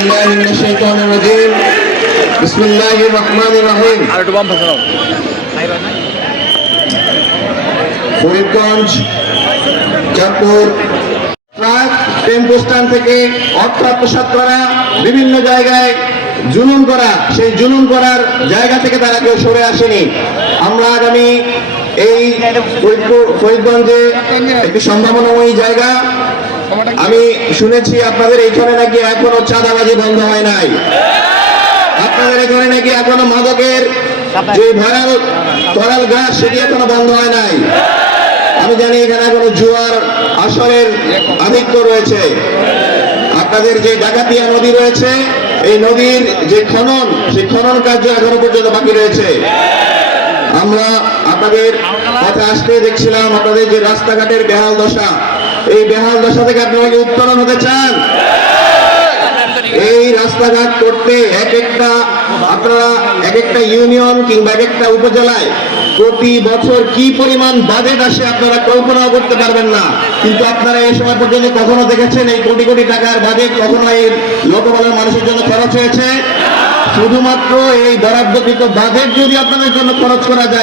بالله من الشيطان الرجيم بسم الله الرحمن الرحيم Faridganj Chandpur truck tempo stand থেকে অর্থ আত্মসাৎ করা, বিভিন্ন জায়গায় জুলুম করা, সেই জুলুম করার জায়গা থেকে তারা কেউ সরে আসেনি। আমরা আগামী এই ফরিদগঞ্জে একটি সম্ভাবনাময়ী জায়গা, আমি শুনেছি আপনাদের এইখানে নাকি এখনো চাঁদাবাজি বন্ধ হয় নাই, আপনাদের এখানে নাকি এখনো মাদকের যে ভয়াল তরাল গাছ সেটি এখনো বন্ধ হয় নাই। আমি জানি এখানে এখনো জুয়ার আসরের আধিক্য রয়েছে। আপনাদের যে ডাকাতিয়া নদী রয়েছে, এই নদীর যে খনন, সেই খনন কার্য এখনো পর্যন্ত বাকি রয়েছে। আমরা আপনাদের কথা আসতে দেখছিলাম আপনাদের যে রাস্তাঘাটের বেহাল দশা, এই বেহাল দশা থেকে আপনারা কি উত্তরণ হতে চান? এই রাস্তাঘাট করতে আপনারা এক একটা ইউনিয়ন কিংবা এক একটা উপজেলায় প্রতি বছর কি পরিমাণ বাজেট আসে আপনারা কল্পনাও করতে পারবেন না। কিন্তু আপনারা এই সময় পর্যন্ত কখনো দেখেছেন এই কোটি কোটি টাকার বাজেট কখনো এই লোকবলের মানুষের জন্য খরচ হয়েছে? শুধুমাত্র এই বরাদ্দকৃত বাজেট যদি আপনাদের জন্য খরচ করা যায়